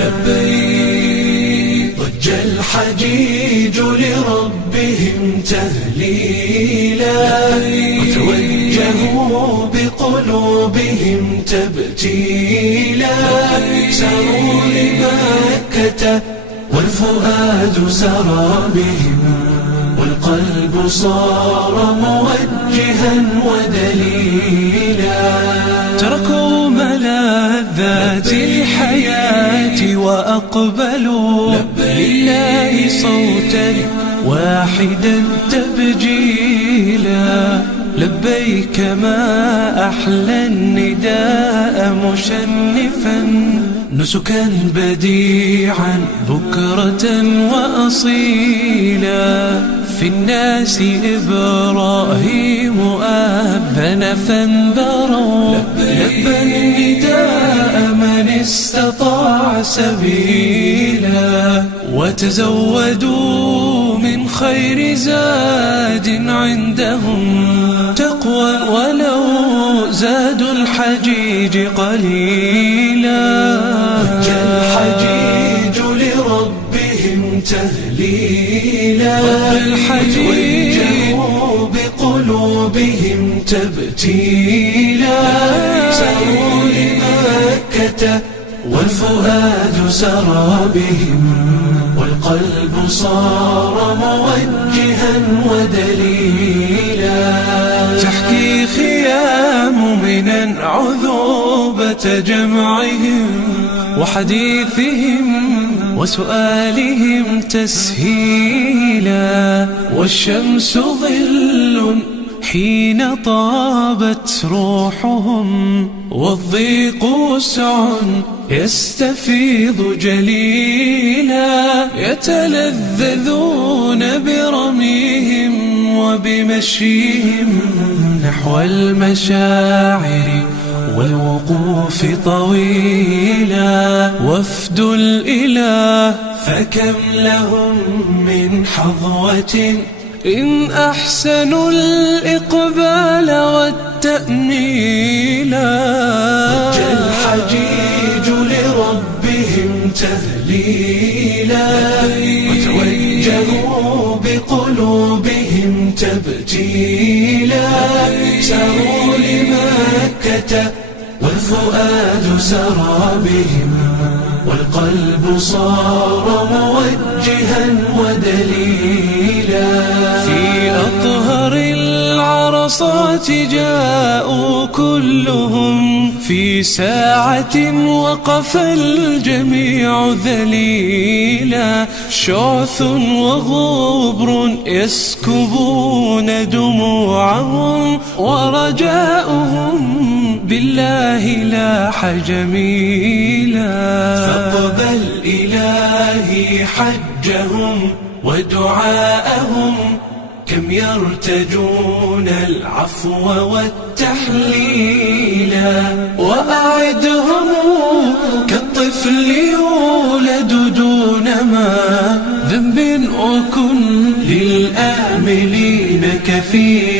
لبيك ضج الحجيج لربهم تهليلا، وتوجهوا بقلوبهم تبتيلا. ساروا لمكة والفؤاد سرى بهم، والقلب صار موجها ودليلا. تركوا ملاذات الحياة وأقبلوا لله صوتا واحدا تبجيلا. لبيك ما أحلى النداء مشنفا، نسكا بديعا بكرة وأصيلا. في الناس إبراهيم آذن فانبروا، لبى النداء من استطاع سبيلا. وتزودوا من خير زاد عندهم تقوى، ولو زادوا الحجيج قليلا. ضج الحجيج لربهم تهليلا، وتوجهوا بقلوبهم تبتيلا. ساروا لمكة والفؤاد سرى بهم، والقلب صار موجها ودليلا. تحكي خيام منى عذوبة جمعهم وحديثهم وسؤالهم تسهيلا. والشمس ظل حين طابت روحهم، والضيق وسع يستفيض جليلا. يتلذذون برميهم وبمشيهم نحو المشاعر والوقوف طويلا. وفد الإله فكم لهم من حظوة، إن أحسنوا الإقبال والتأميلا. ضج الحجيج لربهم تهليلا، وتوجهوا بقلوبهم تبتيلا. ساروا لمكة والفؤاد سرى بهم، والقلب صار موجها ودليلا. في أطهر العرصات جاءوا كلهم، في ساعة وقف الجميع ذليلا. شعث وغبر يسكبون دموعهم، ورجاؤهم بالله لاح جميلا. فاقبل إلهي حجهم ودعاءهم، كم يرتجون العفو والتحليلا. وأعدهم كالطفل يولد دون ما ذنب، وكن للآملين كفيلا.